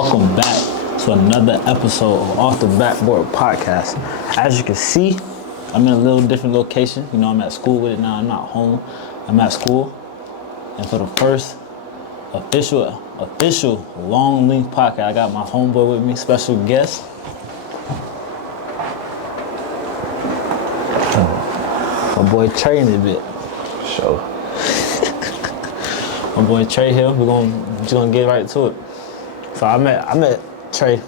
welcome back to another episode of Off the Backboard Podcast. As you can see, I'm in a little different location. You know, I'm at school with it now. I'm not home. I'm at school. And for the first official long-length podcast, I got my homeboy with me, special guest. My boy Trey in a bit. Sure. My boy Trey here. We're just gonna get right to it. So I met Trey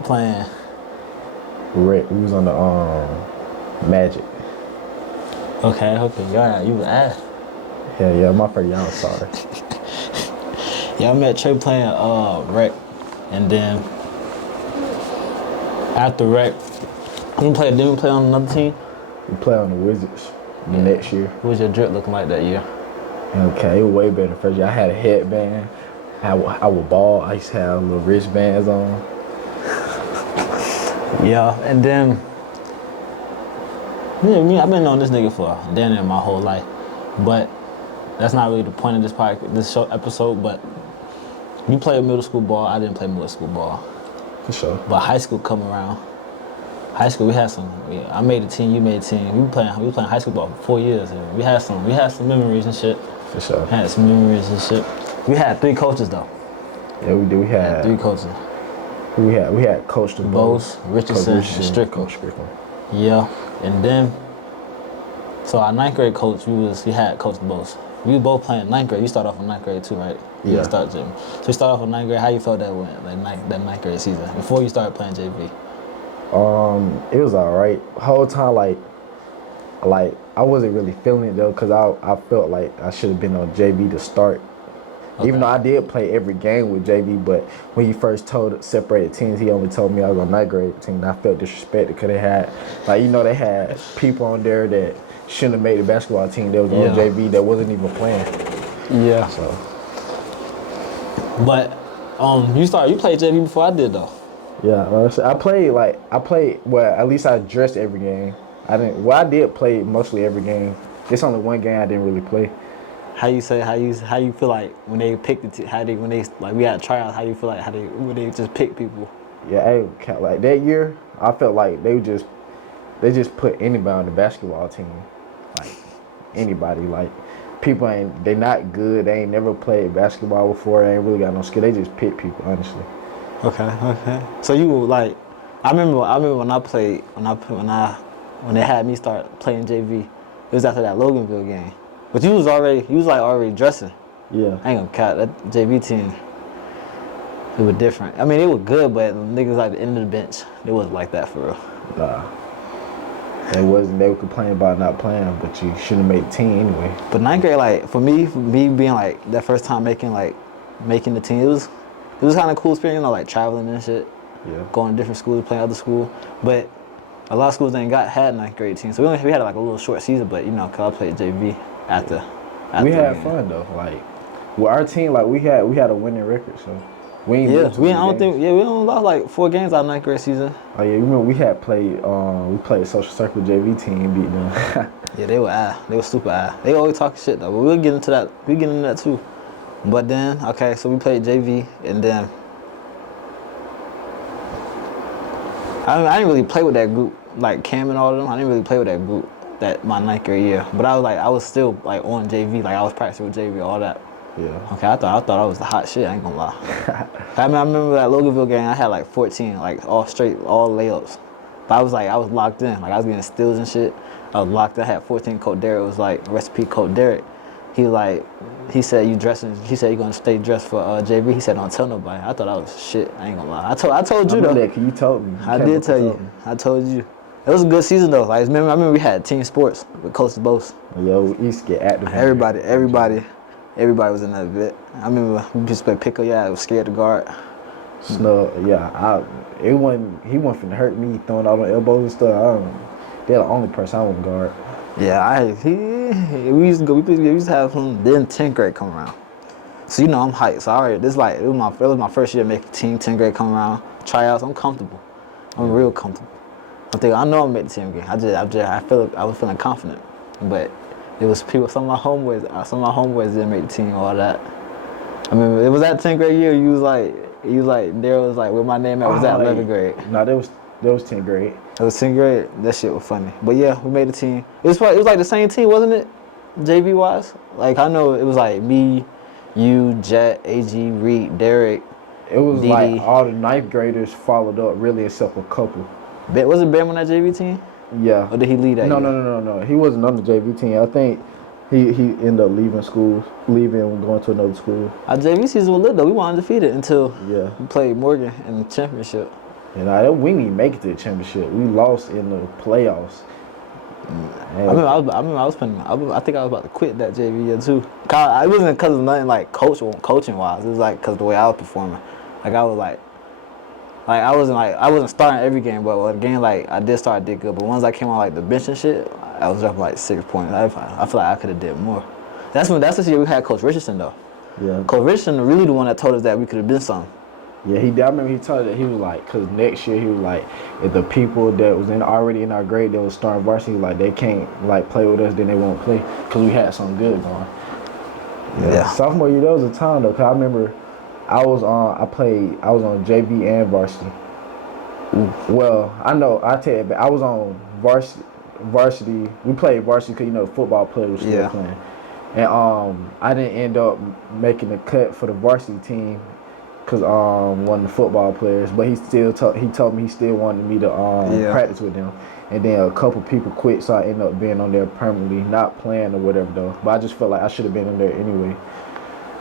playing. We was on the Magic. Okay. Yeah, you was ass. Yeah, my first year, I'm sorry. Yeah, I met Trey playing rec, and then after rec, didn't we play on another team? We play on the Wizards the next year. What was your drip looking like that year? Okay, it was way better first year. I had a headband. I would ball. I used to have little wristbands on. Yeah, and then I've been knowing this nigga for damn near my whole life, but that's not really the point of this episode. But you played middle school ball. I didn't play middle school ball. For sure. But high school come around. High school, we had some. I made a team. You made a team. We playing high school ball for 4 years. We had some memories and shit. For sure. Had some memories and shit. We had 3 coaches though. Yeah, we did. We had 3 coaches. We had Coach DeBose, Richardson, and Strickland. Yeah, and then so our 9th grade coach, we had Coach DeBose. We were both playing 9th grade. You start off in 9th grade too, right? Yeah. So we start off in 9th grade. How you felt that went, that 9th grade season before you started playing JV? It was alright. Whole time like I wasn't really feeling it though, cause I felt like I should have been on JV to start. Okay. Even though I did play every game with JV, but when he first separated teams, he only told me I was on 9th grade team, and I felt disrespected because they had, they had people on there that shouldn't have made the basketball team. That was on JV that wasn't even playing. Yeah. So. But you played JV before I did though. Yeah, I played. Well, at least I dressed every game. I did play mostly every game. It's only one game I didn't really play. How you feel like when they picked we had tryouts, how you feel like when they just pick people? Yeah, like that year, I felt like they just put anybody on the basketball team, like anybody. Like people they not good. They ain't never played basketball before. They ain't really got no skill. They just pick people, honestly. Okay. So you were like, I remember when they had me start playing JV. It was after that Loganville game. But you was already dressing. Yeah. I ain't gonna count that JV team. It was different. I mean, it was good, but niggas like the end of the bench, it wasn't like that for real. Nah. They were complaining about not playing, but you shouldn't have made the team anyway. But 9th grade, like for me being like that first time making the team, it was kind of cool experience, like traveling and shit. Yeah. Going to different schools, playing other schools, but a lot of schools ain't had 9th grade teams, so we had like a little short season. But cause I played JV after we had fun though. Like with our team, like we had a winning record, so we ain't we only lost like 4 games out of 9th grade season. Oh yeah, you remember we played Social Circle JV team and beat them. Yeah, they were super ass. They always talking shit though, but we'll get into that. We get into that too. But then so we played JV, and then I didn't really play with that group, like Cam and all of them. I didn't really play with that group my 9th grade year. But I was still like on JV, like I was practicing with JV, all that. Yeah. Okay, I thought I was the hot shit. I ain't gonna lie. I remember that Loganville game. I had like 14, like all layups. But I was locked in. Like I was getting steals and shit. I was locked in. I had 14. Coach Derek was like recipe. Coach Derek. He said you dressing. He said you gonna stay dressed for JV. He said don't tell nobody. I thought I was shit. I ain't gonna lie. I told you though. That, you told me. I did tell you. I told you. It was a good season though. Like I remember we had team sports with Coach DeBose. Yeah, we used to get active. Everybody was in that bit. I remember we just play pick up. Yeah, I was scared to guard. Snub. Yeah, he wasn't finna hurt me throwing out on elbows and stuff. They're the only person I wouldn't guard. Yeah, we used to have him. Then 10th grade come around. So I'm hyped. So it was my first year making team. 10th grade come around, tryouts. I'm comfortable. I'm real comfortable. I know I'm making the team again. I was feeling confident, but it was people. Some of my homeboys didn't make the team. All that. I mean, it was that 10th grade year. You was like, He was like, Daryl was like, where my name at was at 11th grade. No, that was 10th grade. It was 10th grade. That shit was funny. But yeah, we made the team. It was like the same team, wasn't it? JV wise. Like I know it was like me, you, Jet, AG, Reed, Derek. It was Didi. like all the 9th graders followed up, really, except a couple. Was it Bam on that JV team? Yeah. Or did he leave that year? No. He wasn't on the JV team. I think he ended up leaving and going to another school. Our JV season was lit though. We were undefeated until we played Morgan in the championship. And we didn't even make it to the championship. We lost in the playoffs. I remember I was playing. I think I was about to quit that JV year too. It wasn't because of nothing like coaching wise. It was like because of the way I was performing. Like I was like I wasn't starting every game, but a game like I did good. But once I came on like the bench and shit, I was up like 6 points. I feel like I could have did more. That's the year we had Coach Richardson though. Yeah. Coach Richardson really the one that told us that we could have been something. Yeah, I remember he told us that he was like, because next year he was like, if the people that was already in our grade that was starting varsity, like they can't like play with us, then they won't play, because we had something good going. Yeah. Sophomore year, that was a time though, because I remember I was on JV and varsity. Well, I tell you, but I was on varsity. We played varsity because the football players were still playing, and I didn't end up making the cut for the varsity team. Cause one of the football players, but he told me he still wanted me to practice with them, and then a couple people quit, so I ended up being on there permanently, not playing or whatever though. But I just felt like I should have been in there anyway.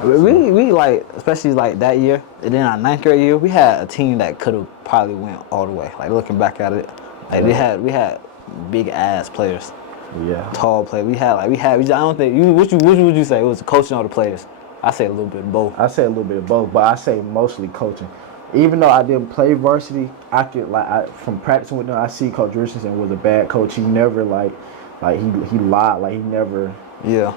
We like, especially like that year, and then our 9th grade year, we had a team that could have probably went all the way. Like looking back at it, like we had big ass players, tall players. I don't think which would you say it was the coaching or the players? I say a little bit of both. But I say mostly coaching. Even though I didn't play varsity, I could from practicing with them, I see Coach Richardson was a bad coach. He never he lied. Like he never. Yeah.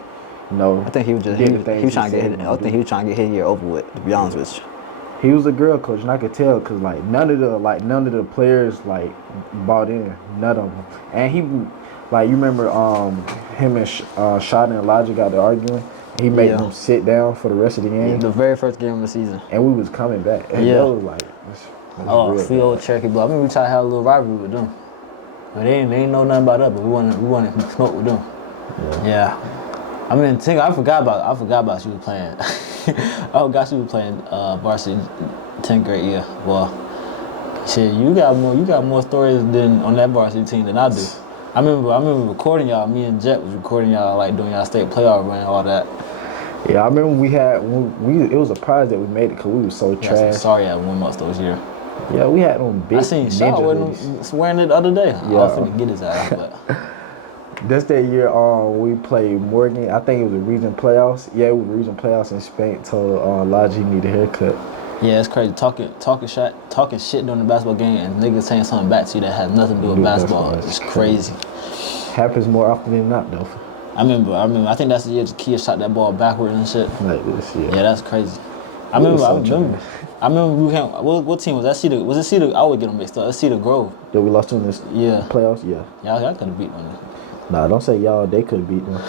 I think he was just he was trying to get hit. I think he was trying to get his year over with. To be honest with you. He was a girl coach, and I could tell because none of the players bought in. None of them. And he you remember him and Shad and Elijah got to arguing. He made them sit down for the rest of the game. The very first game of the season. And we was coming back. And that was free old Cherokee Block. I mean, we tried to have a little rivalry with them. But they ain't know nothing about us, but we wanted to smoke with them. Yeah. I mean, I forgot about you playing. I forgot you were playing varsity 10th grade year. Well, shit, you got more stories on that varsity team than I do. I remember recording y'all. Me and Jet was recording y'all doing y'all state playoff run and all that. Yeah, I remember it was a prize that we made it because we was so trash. Sorry I won most those years. Yeah, we had them big. I seen Shaw wearing it the other day. Yeah. I was finna get his ass, but. That's that year we played Morgan. I think it was the region playoffs. Yeah, it was the region playoffs in Spain. Told Elijah he needed a haircut. Yeah, it's crazy. Talking shit during the basketball game and niggas saying something back to you that has nothing to do with basketball. It's crazy. Happens more often than not, though. I remember. I think that's the year Kia shot that ball backwards and shit. Like this, yeah. Yeah, that's crazy. I remember we came. What team was that? Was it Cedar? I always get them mixed up. That's Cedar Grove. That we lost to in this playoffs. Yeah. Y'all could have beat them. Nah, don't say y'all. They could have beat them.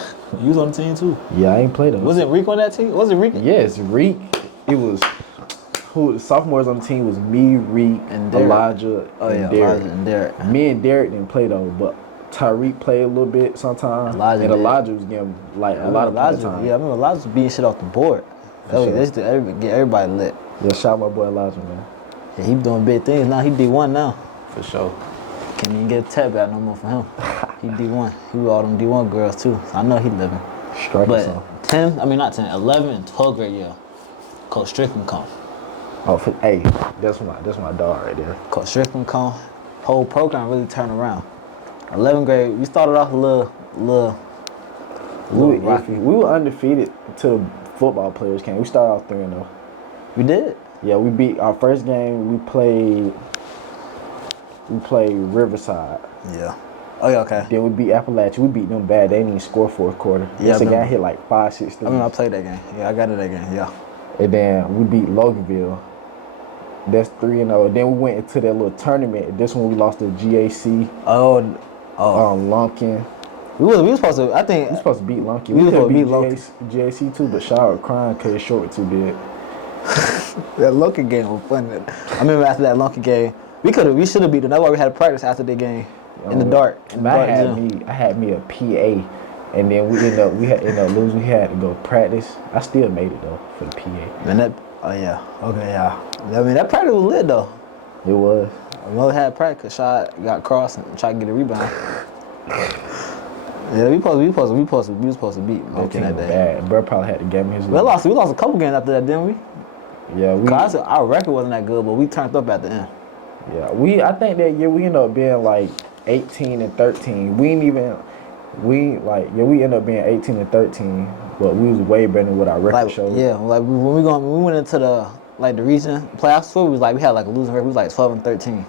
You was on the team too. Yeah, I ain't played them. Was it Reek on that team? Was it Reek? Yes, Reek. It was. Sophomores on the team was me, Reek, and Elijah, and Derek. Elijah and Derek. Me and Derek didn't play though, but Tyreek played a little bit sometimes. Elijah was getting a lot of time. Yeah, I remember Elijah was beating shit off the board. They used to get everybody lit. Yeah, shout out my boy Elijah, man. Yeah, he doing big things now. He D1 now. For sure. Can't even get a tap back no more for him. He D1. He with all them D1 girls too. So I know he living. But 11 and 12th grade year, Coach Strickland come. Hey, that's my dog right there. Coach Strickland come. Whole program really turned around. 11th grade, we started off a little rocky. We were undefeated till football players came. We started off 3-0. We did? Yeah, we beat our first game. We played Riverside. Yeah. Oh, yeah, okay. Then we beat Appalachia. We beat them bad. They didn't even score fourth quarter. Yeah, the guy hit 5-6 threes. I remember I played that game. Yeah, I got it that game, yeah. And then we beat Loganville. That's 3-0. Then we went into that little tournament. This one we lost to GAC. Lumpkin. We were supposed to. I think we were supposed to beat Lumpkin. We were supposed to beat GAC too, but Shaw was crying because his short was too big. That Lunker game was fun. I remember after that Lunker game, we should have beat them. That's why we had to practice after the game in the dark. In the dark gym. I had me a PA, and then ended up losing. We had to go practice. I still made it though for the PA. Man, okay, yeah. I mean, that practice was lit though. It was. My mother had practice. Shot, got crossed, and tried to get a rebound. Yeah, we was supposed to beat Lunker that day. Bad. Bro probably had to get me his. We lost a couple games after that, didn't we? Yeah, our record wasn't that good, but we turned up at the end. Yeah, I think that year we ended up being like 18 and 13. We ended up being 18 and 13, but we was way better than what our record showed. Yeah, like when we went into the region playoffs, we had like a losing record. We was like 12 and 13.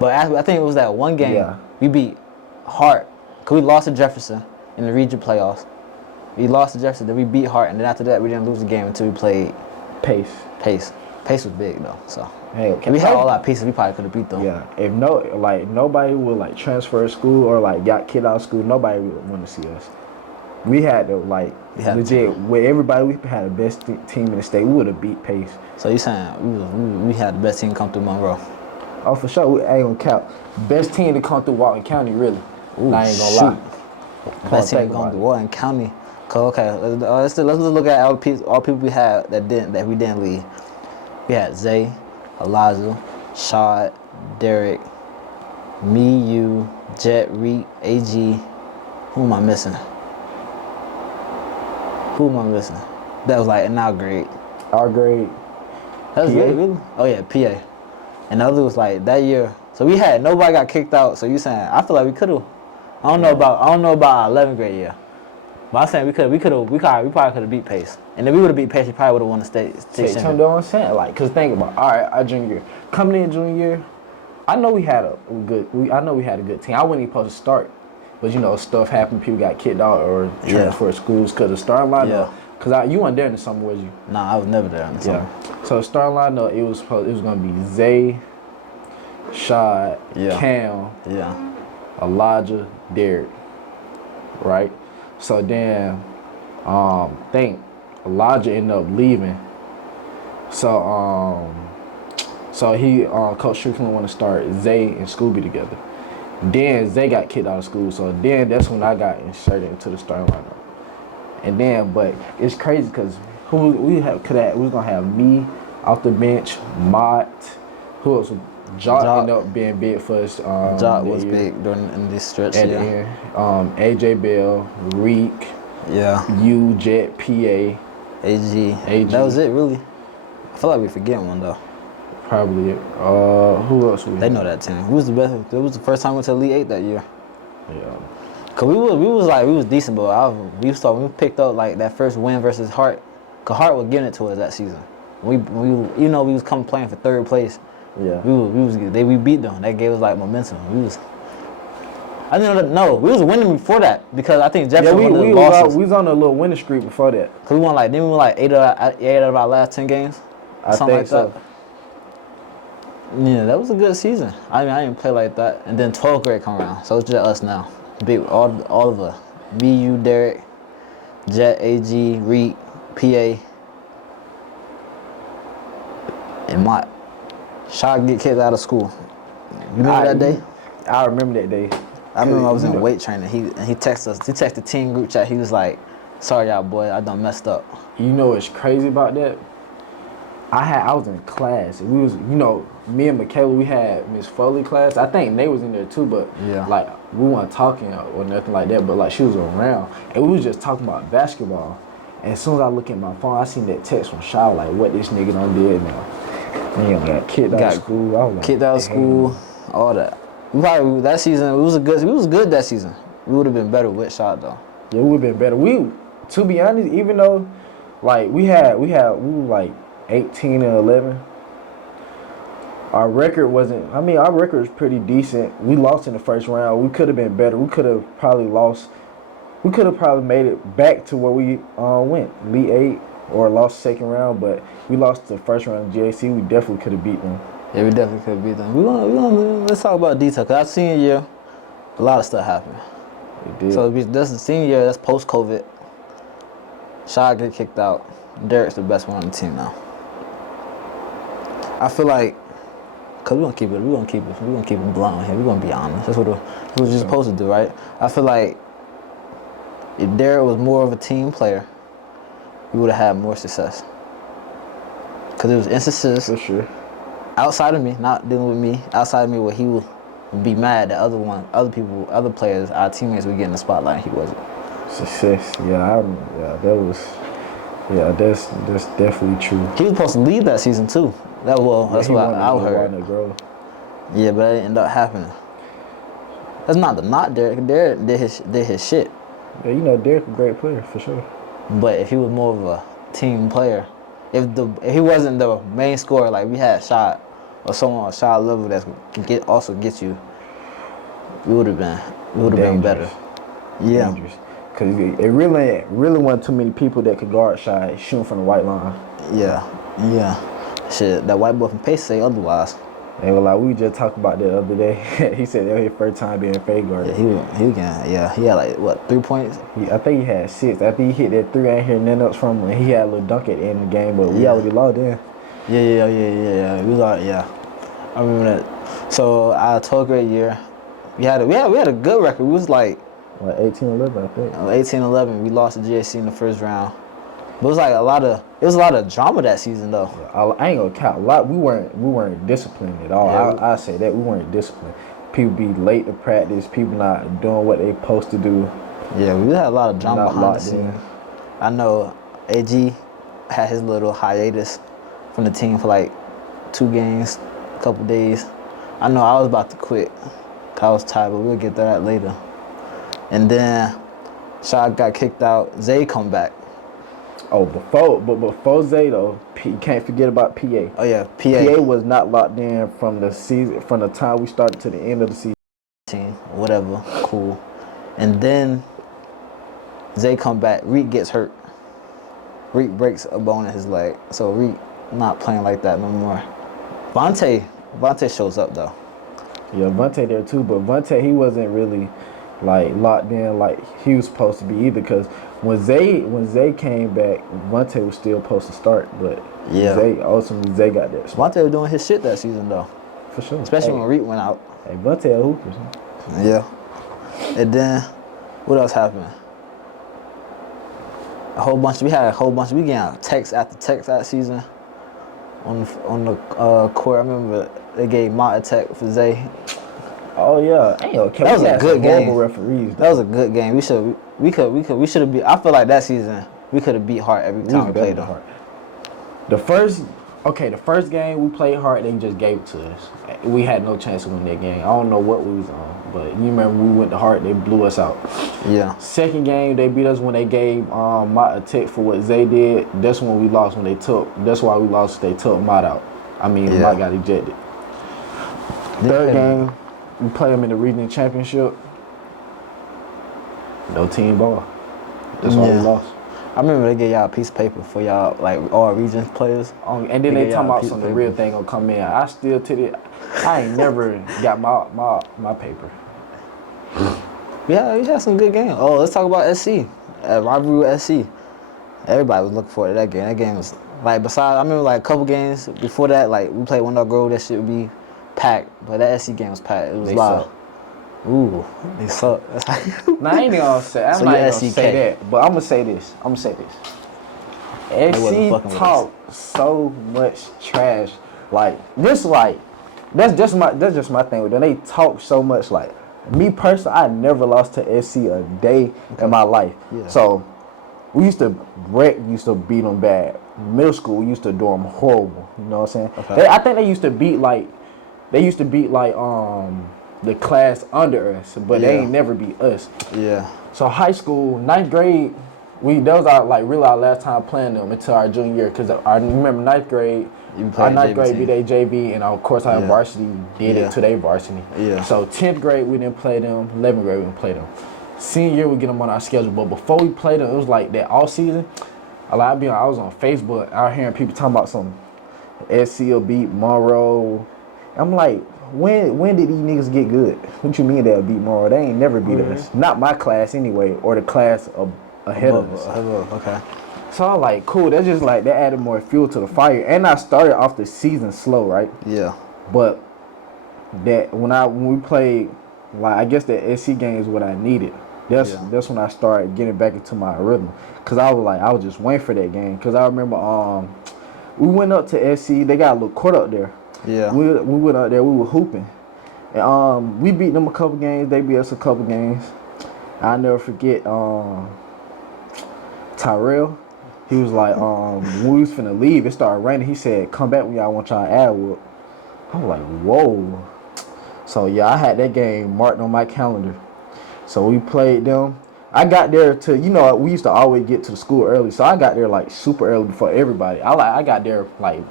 But I think it was that one game we beat Hart, cause we lost to Jefferson in the region playoffs. We lost to Jefferson, then we beat Hart, and then after that we didn't lose the game until we played Pace. Pace was big though, so. Hey, we had all our pieces. We probably could have beat them. Yeah, if nobody would like transfer to school or like got kicked out of school, nobody would want to see us. We had to legit with everybody. We had the best team in the state. We would have beat Pace. So you saying we had the best team come through Monroe? Oh, for sure. We ain't gonna count. Best team to come through Walton County, really. Ooh, I ain't gonna lie. Best team to come through Walton County. Okay, let's just look at all people we had that we didn't lead. We had Zay, Elijah, Shad, Derek, me, you, Jet, Reek, AG. Who am I missing? That was like in our grade. Our grade. That was it, really? Oh yeah, PA. And the other was like that year. So we had nobody got kicked out. So you saying I feel like we could have. I don't know about our 11th grade year. But I'm saying we probably could have beat Pace. And if we would have beat Pace, we probably would have won the state championship. You know what I'm saying? Like, cause think about, all right, our junior year, coming in junior year, I know we had a good team. I wasn't even supposed to start, but you know, stuff happened. People got kicked out or transferred schools because the starting lineup. Yeah. Cause you weren't there in the summer, was you? Nah, I was never there in the summer. So the starting lineup, it was gonna be Zay, Shad, Cam, Elijah, Derek, right? So then, think Elijah ended up leaving. So he Coach Strickland want to start Zay and Scooby together. Then Zay got kicked out of school, so then that's when I got inserted into the starting lineup. And then, but it's crazy because who we was gonna have me off the bench, Mott, who else? Jock ended up being big for us. Jock was big in this stretch. At the end, AJ Bell, Reek, U, Jet, PA, AG. That was it, really. I feel like we forgetting one though. Probably it. Who else? They know that team. Who was the best? It was the first time we went to Elite 8 that year. Yeah. Cause we was decent, but we picked up like that first win versus Hart. Cause Hart was giving it to us that season. We was coming playing for third place. Yeah. We beat them. That gave us like momentum. We was winning before that because I think Jefferson we was on a little winning streak before that. Cause we won like 8 out of our last 10 games. Something like that. Yeah, that was a good season. I mean, I didn't play like that. And then 12th grade come around, so it's just us now. Beat all of us. Me, you, Derek, Jet, AG, Reek, PA, and Mott. Shot get kicked out of school. You remember that day? I remember that day. I remember I was in weight training. He texted us. He texted the team group chat. He was like, "Sorry, y'all boy, I done messed up." You know what's crazy about that? I was in class. We was, me and Michaela, we had Miss Foley class. I think Nate was in there too, but like we weren't talking or nothing like that. But like she was around, and we was just talking about basketball. And as soon as I look at my phone, I seen that text from Shaw like, "What this nigga done did now?" And he got kicked out of school. I was like, kicked out of school, all that. That season, we was good that season. We would have been better with Shot though. Yeah, we would have been better. To be honest, even though like we were like 18 and 11. Our record was pretty decent. We lost in the first round. We could have been better. We could have probably made it back to where we went, Elite 8, or lost second round, but we lost the first round of GAC. We definitely could have beat them. Yeah, we definitely could have beat them. Let's talk about detail, because our senior year, a lot of stuff happened. It did. So this is senior year, that's post-COVID. Shot get kicked out. Derek's the best one on the team now. I feel like, cause we're gonna keep it blunt here. We're gonna be honest. That's what you're supposed to do, right? I feel like if Derek was more of a team player, we would have had more success. Cause there was instances For sure. outside of me, not dealing with me, outside of me, where he would be mad that other players, our teammates would get in the spotlight and he wasn't. Success. That's definitely true. He was supposed to lead that season too. That's what I heard. Yeah, but it ended up happening. That's not the knock Derek. Derek did his shit. Yeah, you know, Derek's a great player for sure. But if he was more of a team player, if he wasn't the main scorer, like we had Shot or someone on Shot level that can also get you, we would have been better. Yeah. Dangerous. Cause it really wasn't too many people that could guard Shot shooting from the white line. Yeah. Shit, that white boy from Pace say otherwise. They were like, we just talked about that the other day. He said that was his first time being fade guard. Yeah, he had like what, 3 points? I think he had 6. After he hit that 3, I ain't hear nothing else from him. He had a little dunk at the end of the game, but we already lost then. Yeah. We lost. Yeah, I remember that. So our 12th grade year, we had a good record. We was like 18-11, I think. 18-11. We lost to GAC in the first round. But it was like a lot of drama that season though. I ain't gonna count. We weren't disciplined at all. Yeah, I say that we weren't disciplined. People be late to practice. People not doing what they supposed to do. Yeah, we had a lot of drama behind the scenes. In. I know AG had his little hiatus from the team for like 2 games, a couple days. I know I was about to quit. I was tired, but we'll get to that later. And then Shaq got kicked out. Zay come back. Oh, before Zay though, you can't forget about PA. Oh yeah, PA was not locked in from the season, from the time we started to the end of the season. Whatever, cool. And then Zay come back. Reek gets hurt. Reek breaks a bone in his leg, so Reek not playing like that no more. Vontae shows up though. Yeah, Vontae there too, but Vontae, he wasn't really like locked in like he was supposed to be either. Because when Zay came back, Vontae was still supposed to start, but ultimately Zay got that spot. Vontae was doing his shit that season though. For sure. Especially when Reek went out. Hey, Vontae a hooper. Yeah. And then what else happened? We had a whole bunch. We getting text after text that season on the court. I remember they gave Mont a tech for Zay. Oh yeah, that was a good game. Referees. That was a good game. We should have beat. I feel like that season we could have beat Hart every time we played them. The first game we played Hart, they just gave it to us. We had no chance to win that game. I don't know what we was on, but you remember we went to Hart, they blew us out. Yeah. Second game they beat us when they gave Mott a tech for what Zay did. That's when we lost. That's why we lost. They took Mott out. Mott got ejected. Third game, we played them in the regional championship. No team ball. That's why we lost. I remember they gave y'all a piece of paper for y'all, like all regions players. And then they talking about some the real thing gonna come in. I still I ain't never got my paper. Yeah, we had some good games. Oh, let's talk about SC. Rivalry with SC. Everybody was looking forward to that game. That game was like, besides, I remember like a couple games before that, like we played Wendell Grove, that shit would be packed. But that SC game was packed. It was live. Ooh, they suck. Nah, I ain't gonna say. I'm not gonna say that, but I'm gonna say this. SC talk so much trash. Like this, that's just my thing with them. They talk so much. Like me personally, I never lost to SC a day in my life. Yeah. So we used to beat them bad. Middle school, we used to do them horrible. You know what I'm saying? Okay. I think they used to beat the class under us, but they ain't never beat us. Yeah. So high school, 9th grade, that was our last time playing them until our junior year. Because I remember 9th grade, our 9th grade beat their JV, and of course our varsity did it to their varsity. Yeah. So 10th grade we didn't play them, 11th grade we didn't play them. Senior year we get them on our schedule, but before we played them, it was like that all season. I was on Facebook out hearing people talking about some SC will beat Monroe. I'm like, when did these niggas get good? What you mean they'll beat Monroe? They ain't never beat us. Not my class anyway, or the class ahead of us. Okay. So I was like, cool. That's just like that added more fuel to the fire. And I started off the season slow, right? Yeah. But that when we played, like I guess the SC game is what I needed. That's when I started getting back into my rhythm. Cause I was just waiting for that game. Cause I remember we went up to SC. They got a little court up there. Yeah. We went up there. We were hooping. And we beat them a couple games. They beat us a couple games. I'll never forget Tyrell. He was like, when we was finna leave, it started raining. He said, come back when y'all want y'all ad whoop. I was like, whoa. So yeah, I had that game marked on my calendar. So we played them. I got there to, we used to always get to the school early. So I got there like super early before everybody. I got there like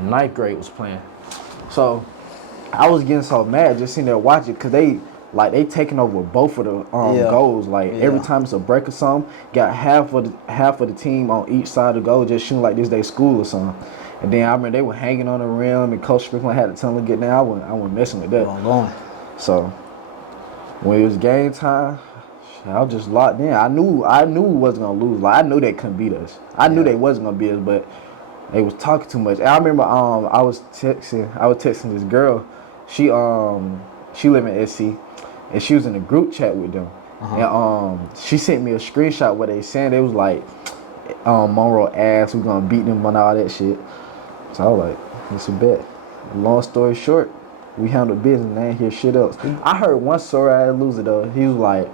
ninth grade was playing. So I was getting so mad just sitting there watching because they taking over both of the goals. Like every time it's a break or something, got half of the team on each side of the goal just shooting like this day school or something. And then I remember they were hanging on the rim and Coach Strickland had to tell them to get down. I wasn't messing with that. So when it was game time, I was just locked in. I knew we wasn't gonna lose. Like I knew they couldn't beat us. I knew they wasn't gonna beat us, but they was talking too much. And I remember I was texting this girl. She lived in SC, and she was in a group chat with them. And she sent me a screenshot where they saying they was like, Monroe ass, we gonna beat them on all that shit. So I was like, it's a bet. Long story short, we handled business and I ain't hear shit else. I heard one sore ass loser though. He was like,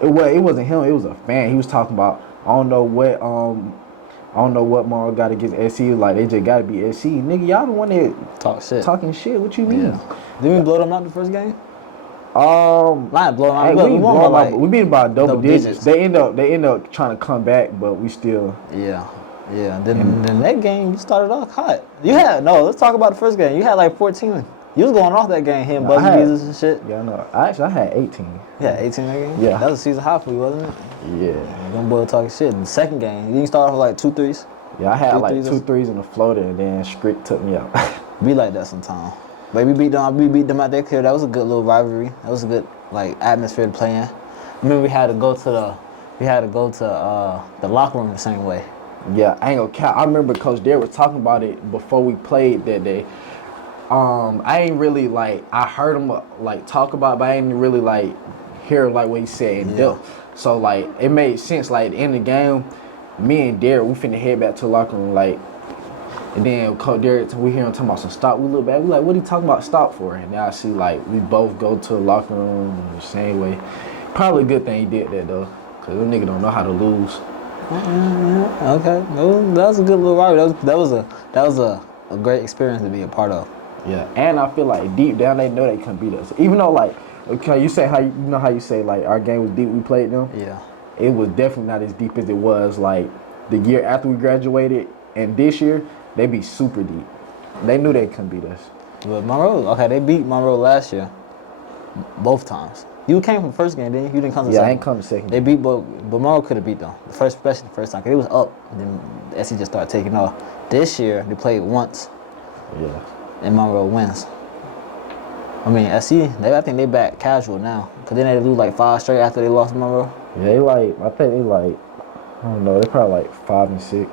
it wasn't him, it was a fan. He was talking about I don't know what Monroe got against SC. He was like, they just gotta be SC. Nigga, y'all the one that talking shit. What you mean? Didn't we blow them out the first game? Not blow them out. Hey, we beat them by double digits. They end up trying to come back, but we still. Yeah. Then that game you started off hot. Let's talk about the first game. You had like 14. You was going off that game, hitting buzzer beaters and shit. Yeah, I know. I had 18. Yeah, 18 that game? Yeah. That was a season high for you, wasn't it? Yeah. Them boys talking shit. In the second game, you didn't start off with like 2 threes? Yeah, I had like 2 threes in the floater, and then Scrick took me out. Be like that sometime. But we beat them out there. That was a good little rivalry. That was a good like atmosphere to play in. I remember we had to go to the locker room the same way. Yeah, I ain't gonna count. I remember Coach Derek was talking about it before we played that day. I ain't really like, I heard him like talk about it, but I ain't really like hear like what he said in depth. So like it made sense. Like at the end of the game, me and Derek, we finna head back to the locker room like, and then Coach Derek, we hear him talking about some stop. We look back, we like, what he talking about stop for? And now I see like we both go to the locker room the same way. Probably a good thing he did that though, cause them niggas don't know how to lose. Okay, that was a good little rivalry. That was a great experience to be a part of. Yeah, and I feel like deep down they know they couldn't beat us. Even though like, okay, you say how you say like our game was deep, we played them. Yeah. It was definitely not as deep as it was like the year after we graduated, and this year they be super deep. They knew they couldn't beat us. But Monroe, they beat Monroe last year, both times. You came from the first game, didn't you? You didn't come to the second. Yeah, I ain't come to second. They beat both, but Monroe could have beat them. Especially the first time, because it was up. Then SC just started taking off. This year they played once. Yeah. And Monroe wins. I mean, SC, I think they back casual now. Because then they lose like 5 straight after they lost to Monroe. Yeah, I think they I don't know, they probably like 5 and 6.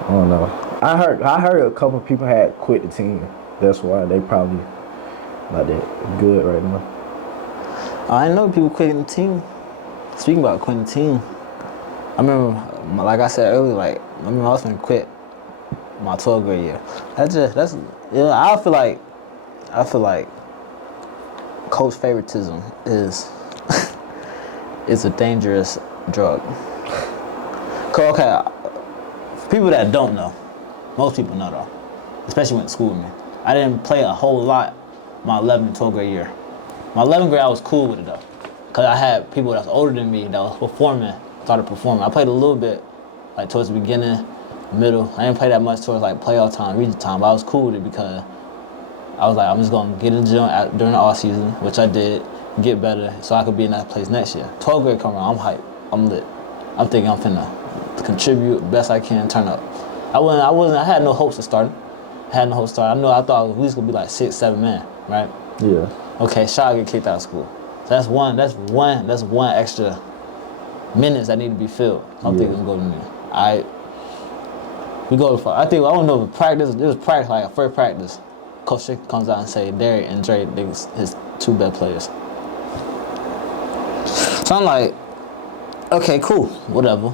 I don't know. I heard a couple of people had quit the team. That's why they probably not that good right now. I didn't know people quitting the team. Speaking about quitting the team, I remember, like I said earlier, I was going to quit my 12th grade year. I feel like coach favoritism is a dangerous drug. Okay, for people that don't know, most people know though, especially went to school with me. I didn't play a whole lot my 11th and 12th grade year. My 11th grade I was cool with it though, cause I had people that's older than me that was started performing. I played a little bit, like towards the beginning, middle. I didn't play that much towards like playoff time, region time, but I was cool with it because I was like, I'm just gonna get in the gym during the off season, which I did, get better, so I could be in that place next year. 12th grade come around, I'm hyped, I'm lit. I'm thinking I'm finna contribute best I can, turn up. I had no hopes of starting. I thought I was at least gonna be like 6, 7 men, right? Yeah. Okay, Shaw get kicked out of school. So that's one extra minutes that need to be filled. I don't think it's gonna go to me. We go to, I don't know if practice, it was practice, like first practice. Coach Chick comes out and say Derek and Dre, they was his 2 best players. So I'm like, okay, cool, whatever.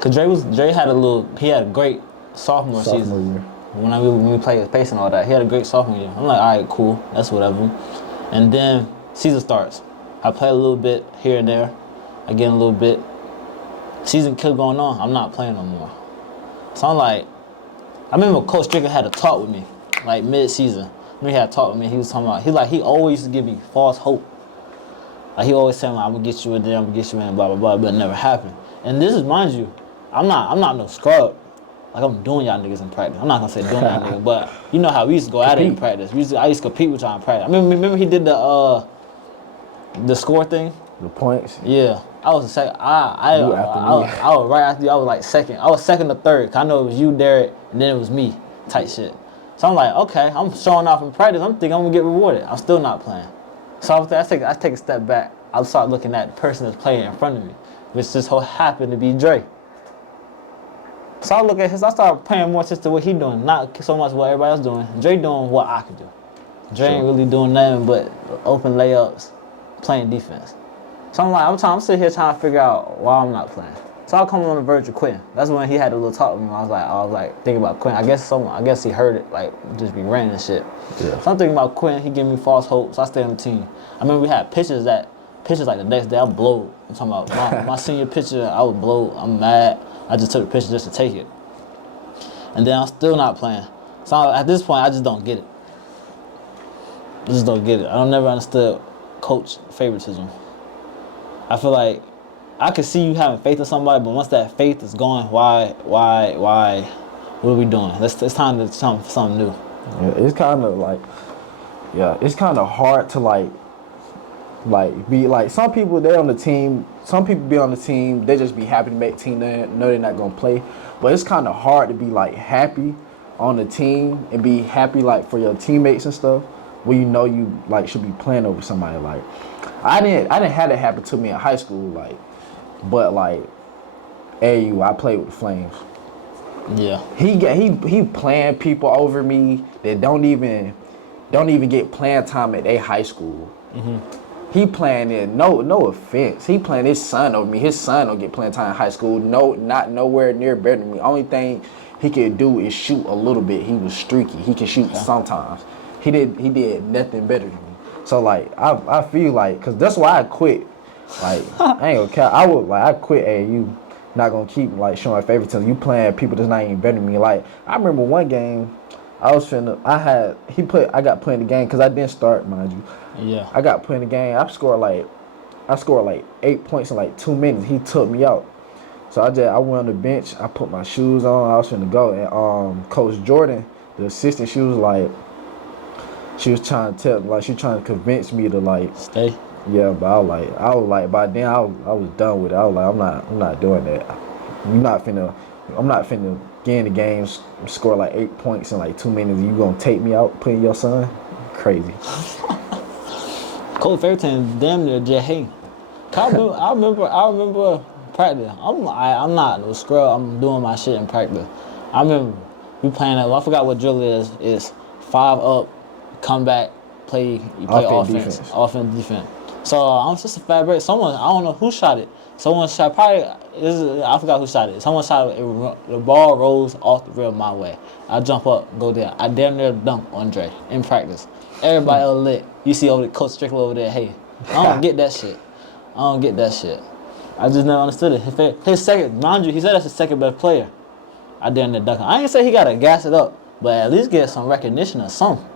Cause Dre had a great sophomore season. Year. When we played with Pace and all that, he had a great sophomore year. I'm like, all right, cool, that's whatever. And then season starts. I play a little bit here and there. I get a little bit. Season kept going on. I'm not playing no more. So I'm like, I remember Coach Strickland had a talk with me, like mid-season. He had a talk with me. He was talking about, he always used to give me false hope. Like he always said, I'm gonna get you in there, I'm gonna get you in, blah blah blah, but it never happened. And this is, mind you, I'm not no scrub. Like I'm doing y'all niggas in practice. I'm not gonna say doing y'all niggas, but you know how we used to go at it in practice. I used to compete with y'all in practice. I remember he did the score thing. The points. Yeah, I was the second. I was right after you. I was like second. I was second or third. 'Cause I know it was you, Derek, and then it was me. Type shit. So I'm like, okay, I'm showing off in practice. I'm thinking I'm gonna get rewarded. I'm still not playing. So I take a step back. I start looking at the person that's playing in front of me, which just so happened to be Dre. So I look at his. I start paying more attention to what he doing, not so much what everybody else doing. Dre doing what I could do. Dre ain't really doing nothing but open layups, playing defense. So I'm sitting here trying to figure out why I'm not playing. So I come on the verge of quitting. That's when he had a little talk with me. I was like thinking about quitting. I guess he heard it, like just be ranting and shit. Yeah. So I'm thinking about quitting. He gave me false hope. So I stayed on the team. I remember we had pictures like the next day I blowed. I'm talking about my senior picture. I was blowed. I'm mad. I just took the picture just to take it. And then I'm still not playing. So at this point, I just don't get it. I just don't get it. I don't never understood coach favoritism. I feel like I could see you having faith in somebody, but once that faith is gone, why? What are we doing? It's time to something new. Yeah, it's kind of like, it's kind of hard to like be like, some people they on the team, some people be on the team, they just be happy to make team, they know they're not gonna play. But it's kind of hard to be like happy on the team and be happy like for your teammates and stuff when you know you like should be playing over somebody. Like I didn't have that happen to me in high school, like, but like AU, I played with the Flames. Yeah. He playing people over me that don't even get playing time at their high school. Mm-hmm. He playing in no offense. He playing his son over me. His son don't get playing time in high school. No, not nowhere near better than me. Only thing he could do is shoot a little bit. He was streaky. He can shoot sometimes. He did nothing better than me. So like I feel like, cause that's why I quit. Like I ain't gonna care. I quit AAU. Not gonna keep like showing favoritism. You playing people that's not even better than me. Like I remember one game, I got put in the game because I didn't start, mind you. Yeah. I got put in the game. I scored like 8 points in like 2 minutes. He took me out. So I went on the bench. I put my shoes on. I was finna go. And Coach Jordan, the assistant, she was trying to convince me to like stay. Yeah, but I was like by then I was done with it. I was like, I'm not doing that. I'm not finna get in the games, score like 8 points in like 2 minutes. You gonna take me out, putting your son? Crazy. Coach Fairton damn near just hating. I remember practice. I'm not no scrub. I'm doing my shit in practice. I remember we playing that. I forgot what drill is. It's 5 up, come back, play offense, defense. So I'm just a fat break. Someone, I don't know who shot it. Someone shot, I forgot who shot it. Someone shot it, the ball rolls off the rim my way. I jump up, go there. I damn near dunk on Dre in practice. Everybody else lit. You see over the Coach Strickland over there, hey, I don't get that shit. I just never understood it. His second, mind you, he said that's his second best player. I damn near dunk him. I ain't say he got to gas it up, but at least get some recognition or something.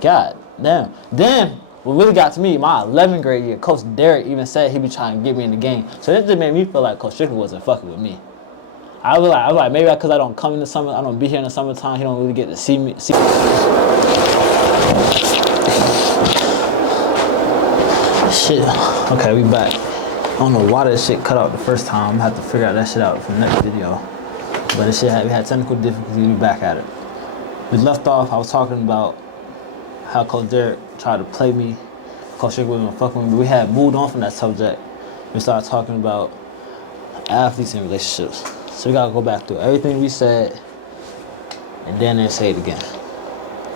God damn. Then, what really got to me, my 11th grade year, Coach Derek even said he be trying to get me in the game. So that just made me feel like Coach Strickland wasn't fucking with me. I was like, maybe because I don't come in the summer, I don't be here in the summertime, he don't really get to see me. Shit. Okay, we back. I don't know why that shit cut out the first time. I'm gonna have to figure out that shit out for the next video. But we had technical difficulties, we back at it. We left off, I was talking about how Coach Derek tried to play me. Coach Strickland wasn't fucking with me. We had moved on from that subject. we started talking about athletes and relationships. So we gotta go back through everything we said and then say it again.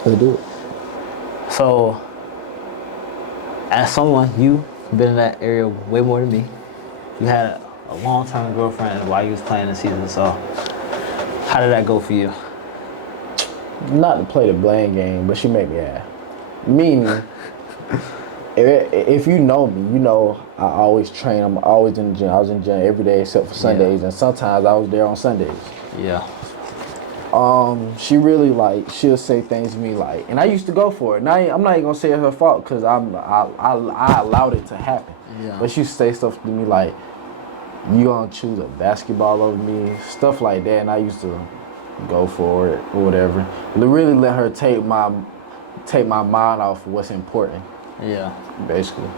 Let's do it. So, as someone, you've been in that area way more than me. You had a long-term girlfriend while you was playing the season. So, how did that go for you? Not to play the blame game, but she made me laugh. Meaning, if you know me, you know I always train. I'm always in the gym. I was in the gym every day except for Sundays, and sometimes I was there on Sundays. Yeah. She really like she'll say things to me like, and I used to go for it. Now I'm not even gonna say it's her fault because I allowed it to happen. Yeah. But she used to say stuff to me like, "You gonna choose a basketball over me?" Stuff like that, and I used to go for it or whatever. Really let her take my mind off what's important. Yeah. Basically.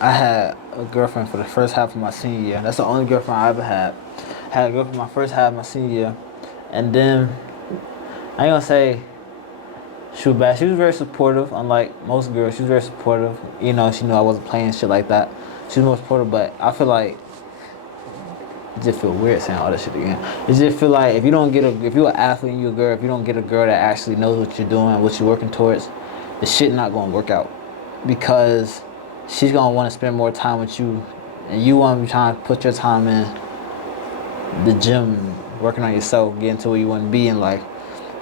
I had a girlfriend for the first half of my senior year. That's the only girlfriend I ever had. I had a girlfriend my first half of my senior year. And then, I ain't gonna say she was bad. She was very supportive, unlike most girls. She was very supportive. You know, she knew I wasn't playing shit like that. She was more supportive, but I feel like, it just feel weird saying all that shit again. It just feel like if you're an athlete and you're a girl, if you don't get a girl that actually knows what you're doing, what you're working towards, the shit not gonna work out. Because she's gonna wanna spend more time with you, and you wanna be trying to put your time in the gym, working on yourself, getting to where you want to be in life,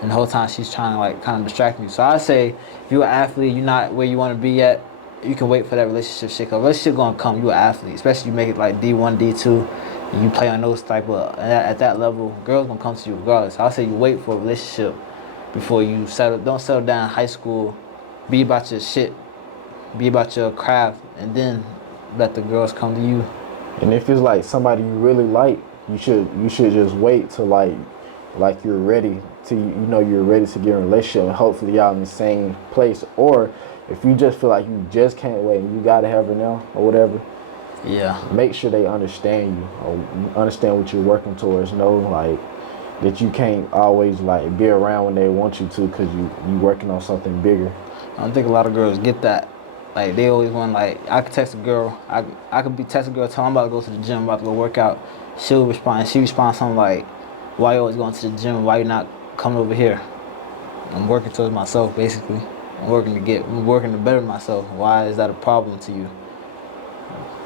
and the whole time she's trying to like kind of distract you. So I say, if you're an athlete, you're not where you want to be yet, you can wait for that relationship shit. Cause relationship gonna come. You're an athlete, especially you make it like D1, D2, and you play on those type of at that level. Girls gonna come to you regardless. So I say you wait for a relationship before you settle. Don't settle down in high school. Be about your shit. Be about your craft, and then let the girls come to you. And if it's like somebody you really like, you should just wait till like you're ready to you're ready to get in a relationship, and hopefully y'all in the same place. Or if you just feel like you just can't wait and you gotta have her now or whatever, yeah, make sure they understand you or understand what you're working towards. Know like that you can't always like be around when they want you to because you working on something bigger. I don't think a lot of girls get that. Like, they always want, like, I could text a girl. I could be text a girl, tell her I'm about to go to the gym, I'm about to go work out. She'll respond. She responds something like, why you always going to the gym? Why you not coming over here? I'm working towards myself, basically. I'm working to better myself. Why is that a problem to you?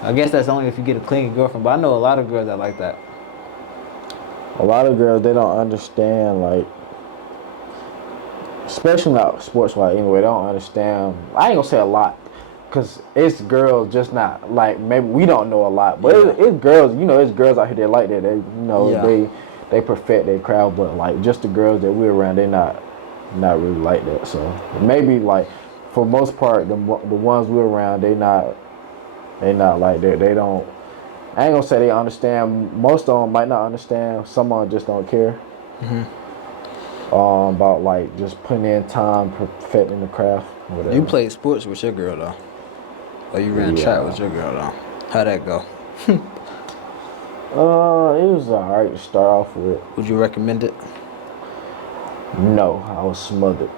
I guess that's only if you get a clingy girlfriend, but I know a lot of girls that like that. A lot of girls, they don't understand, like, especially not sports-wise anyway, they don't understand. I ain't gonna say a lot. Cause it's girls, just not like maybe we don't know a lot, but it's girls. You know, it's girls out here that like that. They perfect their crowd, but like just the girls that we're around, they not really like that. So maybe like for most part, the ones we're around, they not like that. They don't. I ain't gonna say they understand. Most of them might not understand. Some of them just don't care. About like just putting in time, perfecting the craft. Whatever. You played sports with your girl though. Or you ran track with your girl though. How'd that go? It was alright to start off with. Would you recommend it? No, I was smothered.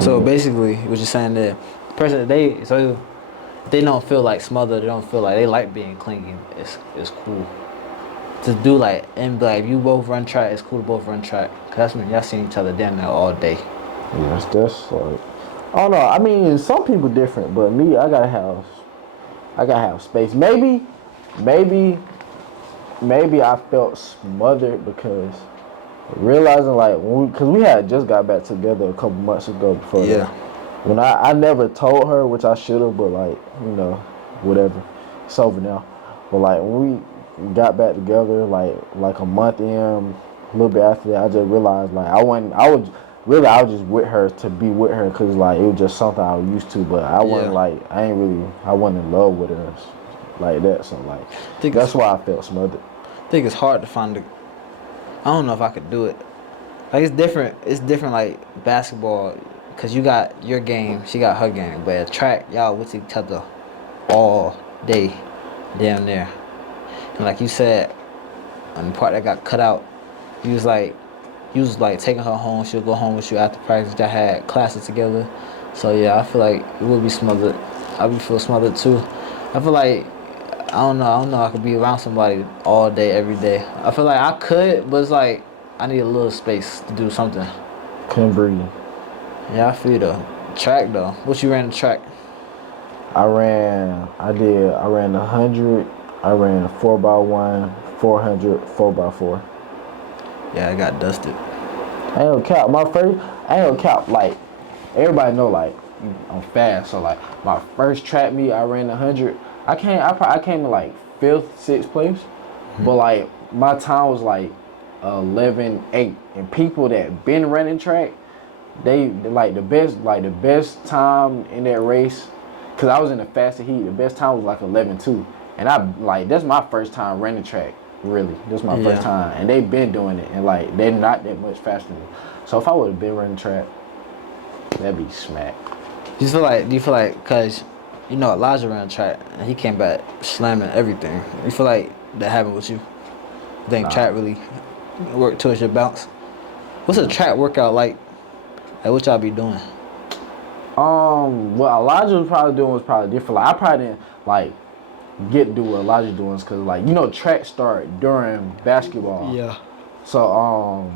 So basically, what you're saying there, the person they don't feel like smothered, they don't feel like they like being clingy. It's cool to do like and like if you both run track. It's cool to both run track. Cause that's when y'all seen each other down there all day. Yes, that's like. I don't know. I mean, some people different, but me, I gotta have space. Maybe I felt smothered because realizing like because we had just got back together a couple months ago before that. When I never told her, which I should have, but like whatever, it's over now. But like when we got back together, like a month in, a little bit after that, I just realized like I was just with her to be with her because like it was just something I was used to, but I wasn't like I wasn't in love with her like that. So like that's why I felt smothered. I think it's hard to find I don't know if I could do it. Like it's different. It's different like basketball because you got your game, she got her game, but at track y'all with each other all day, damn near. And like you said, on the part that got cut out, you was like taking her home. She'll go home with you after practice. Y'all had classes together. So yeah, I feel like it would be smothered. I would feel smothered too. I feel like I don't know. I could be around somebody all day, every day. I feel like I could, but it's like I need a little space to do something. Couldn't breathe. Yeah, I feel though. Track though. What you ran the track? I ran 100, I ran 4x1, 400, 4x4. Yeah, I got dusted. I ain't gonna cap. I ain't gonna cap. Like, everybody know, like, I'm fast. So, like, my first track meet, I ran 100. I came in, like, 5th, 6th place. But, like, my time was, like, 11:8. And people that been running track, they like, the best time in that race, because I was in the fastest heat, the best time was, like, 11:2. And that's my first time running track. Really, this is my first time, and they've been doing it, and like they're not that much faster than me. So if I would have been running track, that'd be smack. Do you feel like, cause you know Elijah ran track and he came back slamming everything. You feel like that happened with you? You think track really worked towards your bounce? What's a track workout like? Like what y'all be doing? What Elijah was probably doing was probably different. Like I probably didn't like get to do what Elijah doing, cause like track start during basketball. Yeah. So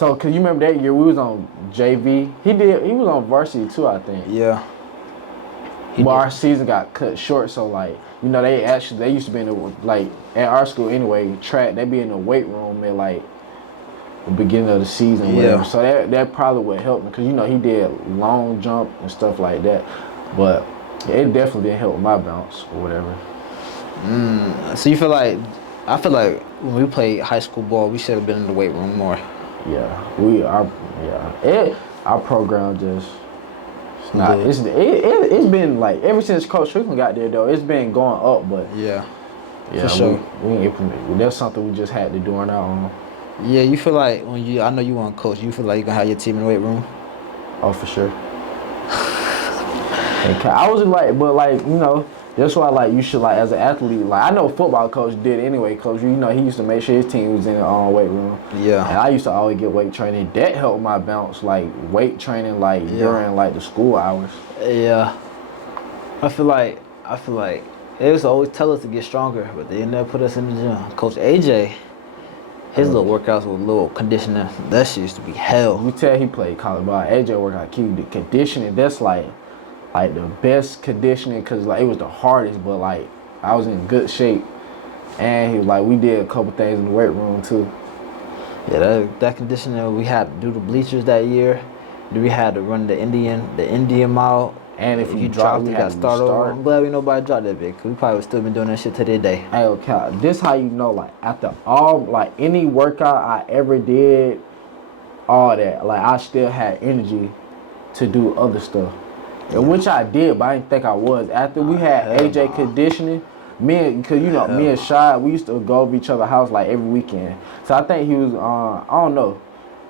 cause you remember that year we was on JV. He was on varsity too, I think. Yeah. But our season got cut short, so like they used to be in the like at our school anyway. Track they be in the weight room at like the beginning of the season, whatever. Yeah. So that probably would help me, cause he did long jump and stuff like that, but. It definitely didn't help with my bounce or whatever. So you feel like, I feel like when we played high school ball, we should have been in the weight room more. Yeah, our program just it's been like ever since Coach Strickland got there though, it's been going up, but yeah, for sure. We implement. That's something we just had to do on our own. Yeah, you feel like I know you want to coach, you feel like you gonna have your team in the weight room? Oh, for sure. I was like, but like, that's why like you should like as an athlete, like I know football coach did anyway, coach, he used to make sure his team was in the weight room. Yeah. And I used to always get weight training. That helped my bounce, like weight training like during like the school hours. Yeah. I feel like they used to always tell us to get stronger, but they never put us in the gym. Coach AJ, his little workouts with little conditioning, that shit used to be hell. You tell he played college ball. AJ workout, the conditioning, that's like the best conditioning, because like it was the hardest, but like I was in good shape, and he like we did a couple things in the weight room too. Yeah, that conditioning, we had to do the bleachers that year. We had to run the Indian mile, and if you dropped, you got to start over. I'm glad nobody dropped that big, because we probably would still been doing that shit to this day. Hey, okay, this how you know, like after all, like any workout I ever did, all that, like I still had energy to do other stuff. Which I did, but I didn't think I was. After we had AJ conditioning, me and Shad, we used to go over each other's house like every weekend. So I think he was, I don't know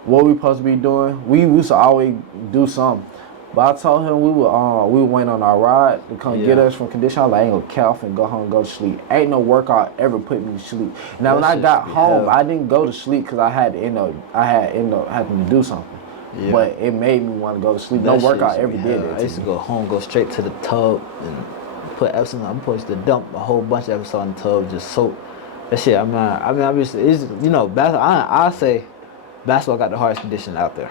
what we supposed to be doing. We used to always do something. But I told him we went on our ride to come get us from conditioning. I was like, I ain't gonna calf and go home and go to sleep. Ain't no workout ever put me to sleep. Now when I got home, I didn't go to sleep because I had to end up having to do something. Yeah. But it made me want to go to sleep. No workout ever did that. I used to go home, go straight to the tub, and put Epsom. I'm supposed to dump a whole bunch of Epsom in the tub, just soak. That shit. I mean, obviously, it's basketball. I say, basketball got the hardest conditioning out there.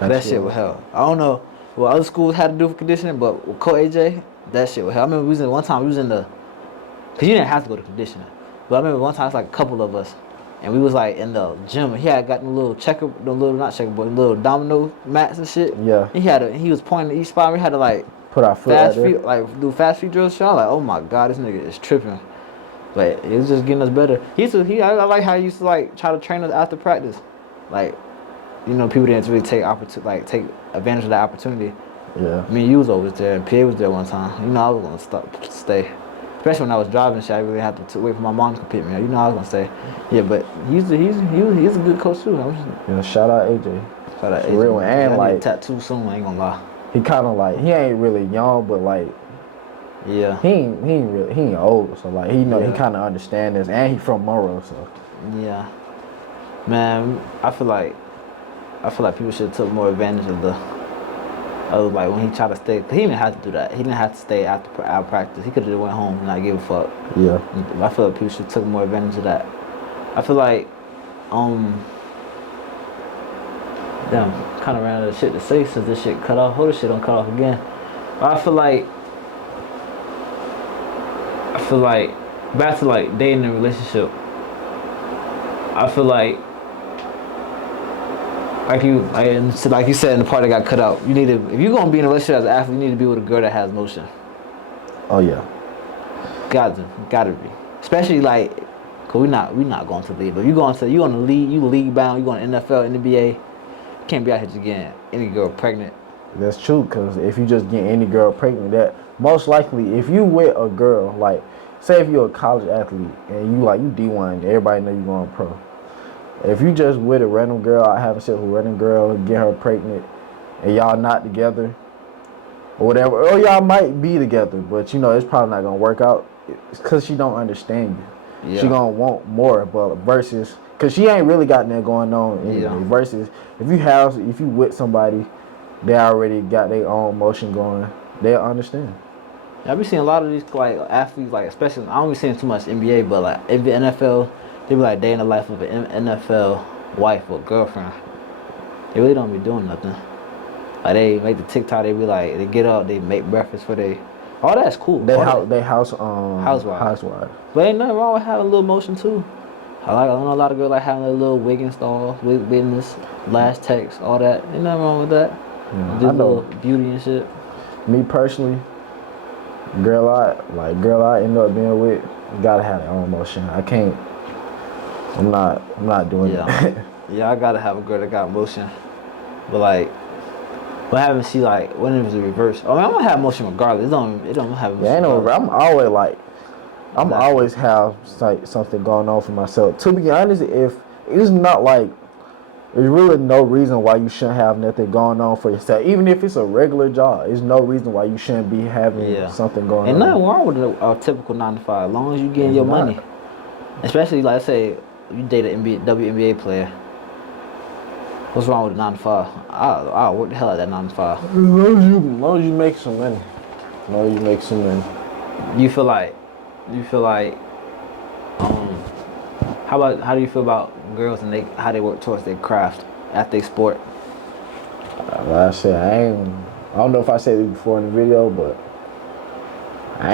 That shit was hell. I don't know what other schools had to do for conditioning, but with Coach AJ, that shit was hell. I remember one time we was in the, cause you didn't have to go to conditioning, but I remember one time it's like a couple of us. And we was like in the gym. He had gotten little little domino mats and shit. Yeah. He was pointing at each spot. We had to like put our foot fast feet, like do fast feet drills. So I was like, oh my god, this nigga is tripping. But it was just getting us better. I like how he used to like try to train us after practice. Like, people didn't really take advantage of that opportunity. Yeah. I mean, you was always there, and PA was there one time. I was gonna stay. Especially when I was driving shit, I really had to wait for my mom to pick me up. I was gonna say, yeah, but he's a good coach too. Shout out AJ. Shout out AJ. Real, and like tattoo soon. I ain't gonna lie. He kind of like, he ain't really young, but like, yeah, he ain't old, so like he kind of understand this, and he from Monroe, so yeah. Man, I feel like people should have took more advantage of Like when he tried to stay, 'cause he didn't have to do that. He didn't have to stay after out practice. He could have just went home and not give a fuck. Yeah. I feel like people should took more advantage of that. I feel like, damn, kind of ran out of shit to say since this shit cut off. Hold this shit don't cut off again. But I feel like back to like dating and relationship. I feel like you said in the part that got cut out. You need to, if you're gonna be in a relationship as an athlete, you need to be with a girl that has motion. Oh yeah. Gotta be. Especially like, cause we not going to the league, but you on the league, you league bound, you going to NFL, NBA. You can't be out here just getting any girl pregnant. That's true, because if you just get any girl pregnant, that most likely, if you with a girl, like, say if you're a college athlete and you D1, everybody know you going pro. If you just with a random girl, I haven't said who random girl, get her pregnant, and y'all not together, or whatever, or y'all might be together, but it's probably not gonna work out, because she don't understand you. Yeah. She gonna want more, but versus, because she ain't really got nothing going on anyway. Yeah. Versus, if you with somebody, they already got their own motion going, they'll understand. I be seeing a lot of these like athletes, like especially I don't be seeing too much NBA, but like in the NFL, they be like day in the life of an NFL wife or girlfriend. They really don't be doing nothing. Like they make the TikTok, they be like they get up, they make breakfast for they. All that's cool. They housewives. But ain't nothing wrong with having a little motion too. I know a lot of girls like having a little wig install, wig business, last text, all that. Ain't nothing wrong with that. Yeah, do a little beauty and shit. Me personally, girl I end up being with, you gotta have their own motion. I'm not doing it. Yeah, I gotta have a girl that got motion. But like, what happens? She like, when it was the reverse. I mean, I'm gonna have motion regardless. It don't have motion. Yeah, I'm always have like something going on for myself. To be honest, if it's not like, there's really no reason why you shouldn't have nothing going on for yourself. Even if it's a regular job, there's no reason why you shouldn't be having something going on. And nothing wrong with a typical 9 to 5, as long as you getting your money. Especially like, say you date an WNBA player. What's wrong with a 9 to 5? I'll work the hell out of that 9 to 5. As long as you make some money. You feel like how do you feel about girls and how they work towards their craft at their sport? Like I said, I don't know if I said it before in the video, but I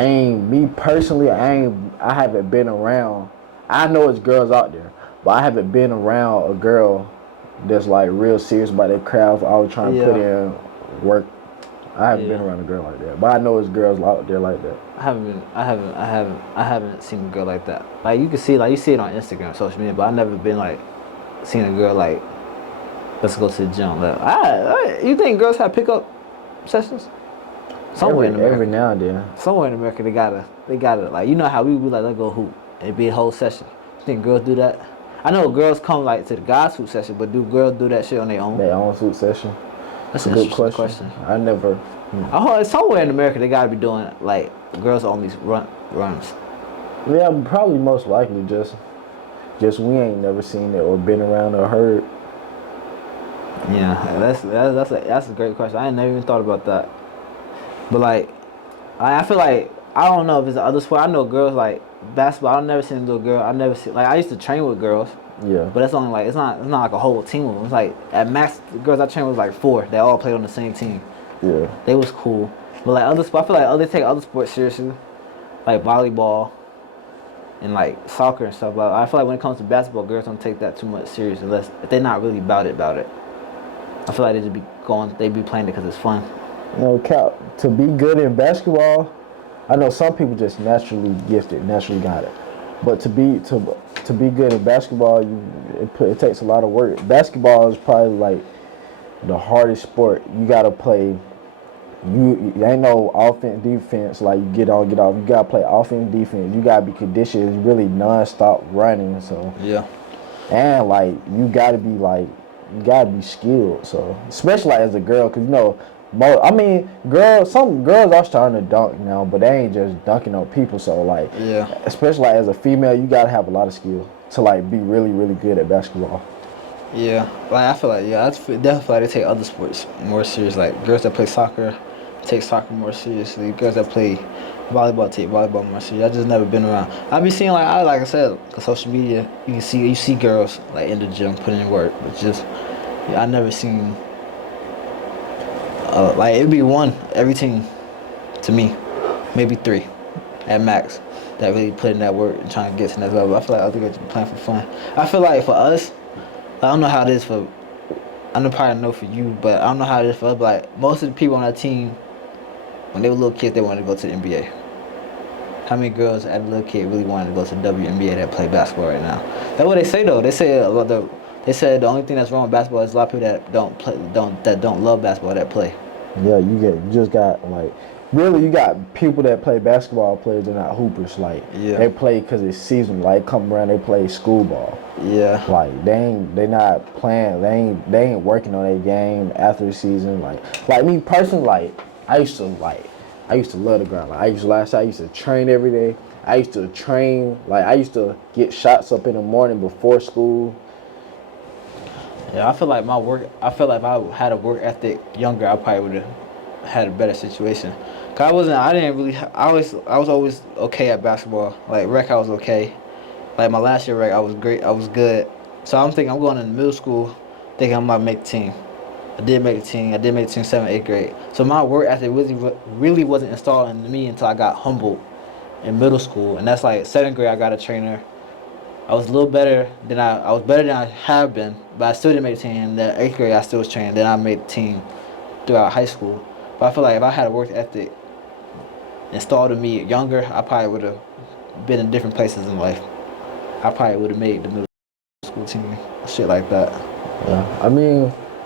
haven't been around. I know it's girls out there, but I haven't been around a girl that's like real serious about their craft. Always trying to put in work. I haven't been around a girl like that, but I know it's girls out there like that. I haven't seen a girl like that. Like you see it on Instagram, social media, but I've never been like seen a girl like, let's go to the gym. Like, you think girls have pickup sessions? Somewhere in America. Every now and then. Somewhere in America they gotta like, you know how we be like, let's go hoop. It'd be a whole session. You think girls do that? I know girls come like to the guys' hoop session, but do girls do that shit on their own? Their own hoop session. That's a good question. I never. I heard somewhere in America they gotta be doing like girls only runs. Yeah, probably most likely just we ain't never seen it or been around or heard. Yeah, that's a great question. I ain't never even thought about that. But like, I feel like I don't know if it's the other sport. I know girls like basketball. I've never seen a little girl. I used to train with girls. Yeah. But it's only like it's not like a whole team of them. It's like at max the girls I trained was like 4. They all played on the same team. Yeah. They was cool. But like other sports, I feel like they take other sports seriously, like volleyball and like soccer and stuff. But I feel like when it comes to basketball, girls don't take that too much serious unless if they're not really about it. I feel like they be playing it because it's fun. No cap. To be good in basketball, I know some people just naturally gifted, naturally got it. But to be good in basketball, it takes a lot of work. Basketball is probably like the hardest sport. You gotta play. You ain't no offense, defense. Like you get on, get off. You gotta play offense, defense. You gotta be conditioned. It's really non-stop running. So yeah. And like you gotta be skilled. So especially like, as a girl, cause some girls are starting to dunk now, but they ain't just dunking on people. So like, yeah. Especially like as a female, you gotta have a lot of skill to like be really, really good at basketball. Yeah, like I feel like definitely feel like they take other sports more serious. Like girls that play soccer take soccer more seriously. Girls that play volleyball take volleyball more seriously. I just never been around. I be seeing like I said, 'cause social media. You see girls like in the gym putting in work, but just I never seen like it'd be one every team to me, maybe three at max that really put in that work and trying to get to that level. I feel like other girls be playing for fun. I feel like for us, I don't know how it is for I know probably know for you, but I don't know how it is for us. But like most of the people on that team, when they were little kids, they wanted to go to the NBA. How many girls as a little kid really wanted to go to the WNBA that play basketball right now? That's what they say though. They say they said the only thing that's wrong with basketball is a lot of people that don't love basketball that play. Yeah, you just got like really you got people that play basketball players. They're not hoopers. Like Yeah. they play because it's season. Like come around, they play school ball. Yeah. Like they not playing. They ain't working on their game after the season. Like me personally, I used to love the ground. Like I used to train every day. I used to train. Like I used to get shots up in the morning before school. Yeah, I feel like I feel like if I had a work ethic younger, I probably would have had a better situation. Cause I didn't really, I was always okay at basketball. Like rec, I was okay. Like my last year rec, I was great, I was good. So I'm thinking I'm going into middle school, thinking I might make the team. I did make the team. I did make the team 7th, 8th grade. So my work ethic really wasn't installed into me until I got humbled in middle school, and that's like 7th grade. I got a trainer. I was a little better than I was better than I have been, but I still didn't make the team. In the 8th grade, I still was training. Then I made the team throughout high school. But I feel like if I had a work ethic installed in me younger, I probably would have been in different places in life. I probably would have made the middle school team, shit like that. Yeah,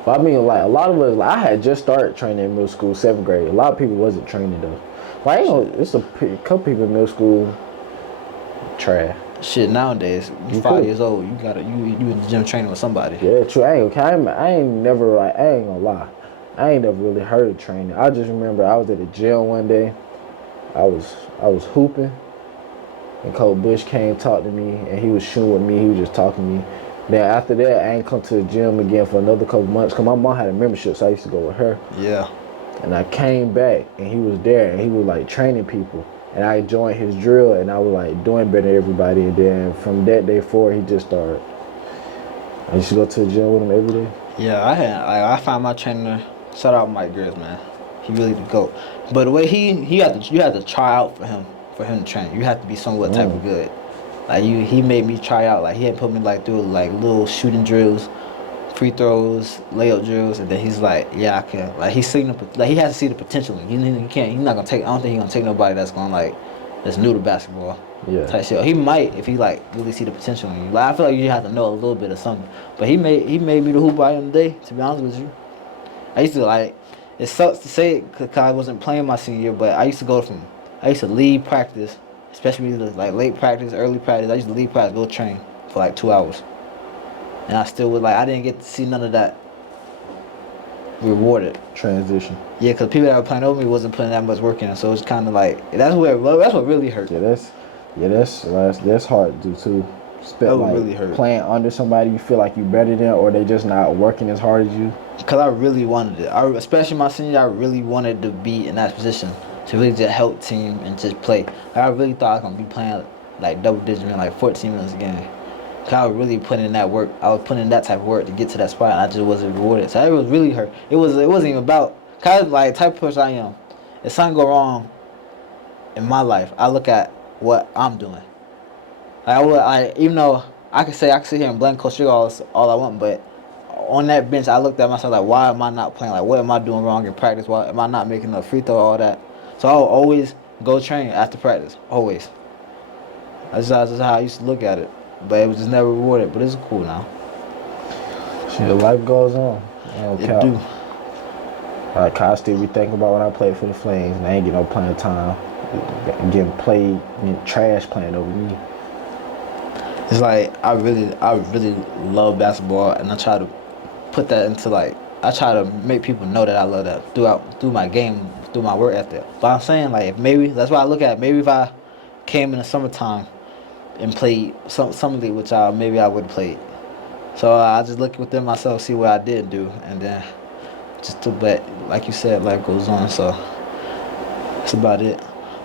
like a lot of us. Like, I had just started training in middle school, 7th grade. A lot of people wasn't training though. Like it's a couple people in middle school trash. Shit, nowadays, you 5 years old, you in the gym training with somebody. Yeah, true. I ain't never like I ain't gonna lie. I ain't never really heard of training. I just remember I was at the gym one day. I was hooping, and Coach Bush came talk to me, and he was shooting with me. He was just talking to me. Then after that, I ain't come to the gym again for another couple months because my mom had a membership, so I used to go with her. Yeah. And I came back, and he was there, and he was like training people. And I joined his drill, and I was like doing better than everybody. And then from that day forward, he just started. I used to go to the gym with him every day. Yeah, I found my trainer. Shout out Mike Grizz, man. He really the goat. But the way you had to try out for him to train. You have to be somewhat type of good. Like he made me try out. Like he had put me like through like little shooting drills, free throws, layup drills, and then he's like, yeah, I can. Like he's seeing like he has to see the potential. He can't. He's not gonna take. I don't think he's gonna take nobody that's gonna like that's new to basketball. Yeah. Type shit. He might if he like really see the potential in you. Like I feel like you have to know a little bit of something. But he made me the hooper I am today. To be honest with you, I used to like. It sucks to say it because I wasn't playing my senior year, but I used to leave practice, especially like late practice, early practice. I used to leave practice, go train for like 2 hours. And I still would I didn't get to see none of that rewarded. Transition. Yeah, because people that were playing over me wasn't putting that much work in. So it's kind of like, that's what really hurt. That's hard to do too. That would really hurt. Playing under somebody you feel like you better than, or they just not working as hard as you. Because I really wanted it. Especially my senior year, I really wanted to be in that position to really just help team and just play. I really thought I was going to be playing like double digit minutes, like 14 minutes a game. Because I was really putting in that work. I was putting in that type of work to get to that spot, and I just wasn't rewarded. So it was really hurt. It wasn't even about, because like type of person I am. If something go wrong in my life, I look at what I'm doing. Even though I can sit here and blame Coach Sugar all I want, but on that bench, I looked at myself like, why am I not playing? Like, what am I doing wrong in practice? Why am I not making a free throw? All that. So I would always go train after practice. Always. That's just how I used to look at it. But it was just never rewarded. But it's cool now. Shit, life goes on. It do. Like I still be thinking about when I played for the Flames, and I ain't get no playing time. Getting trash playing over me. It's like I really love basketball, and I try to put that into I try to make people know that I love that through my game, through my work ethic. But I'm saying if maybe that's why I look at maybe if I came in the summertime and played summer league with y'all, maybe I would have played. So I just look within myself, see what I did do, and then just to bet. Like you said, life goes on. So that's about it.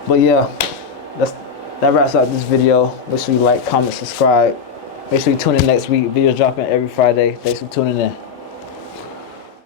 But yeah, that wraps up this video. Make sure you like, comment, subscribe. Make sure you tune in next week. Videos dropping every Friday. Thanks for tuning in.